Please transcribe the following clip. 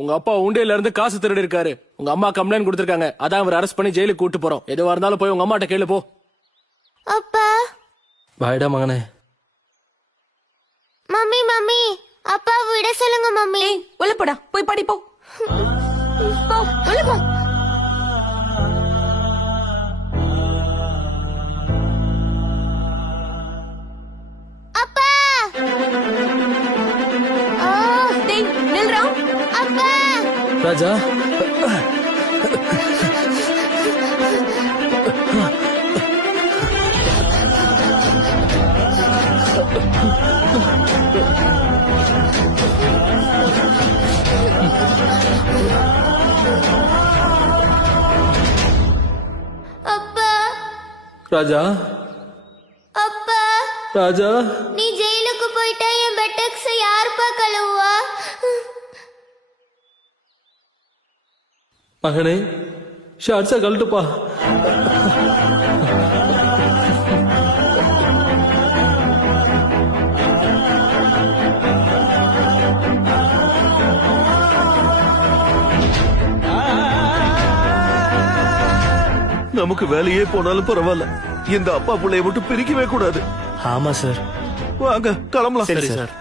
உங்க அப்பா உண்டியல இருந்து காசு திருடி இருக்காரு. உங்க அம்மா கம்ப்ளைண்ட் கொடுத்திருக்காங்க. அதான் அவர் அரெஸ்ட் பண்ணி ஜெயிலுக்கு கூட்டு போறோம். எதுவா இருந்தாலும் போய் உங்க அம்மாட்ட கேளு போ. அப்பா பாய்டா மகனே. மம்மி மம்மி அப்பா விட சொல்லுங்க மம்மி. உள்ள போடா, போய் படி போ. போ உள்ள போ. அப்பா டேய் நில்றா. அப்பா ராஜா அப்பா ராஜா அப்பா ராஜா நீ ஜெயிலுக்கு போயிட்டா என் பெட்டக்ஸ் யாருப்பா கழுவுவா? மகனே ஷார்ட்ஸா கழட்டுப்பா. நமக்கு வேலையே போனாலும் பரவாயில்ல, இந்த அப்பா பிள்ளைய மட்டும் பிரிக்கவே கூடாது. ஆமா சார். வாங்க கிளம்பலாம். சரி சார்.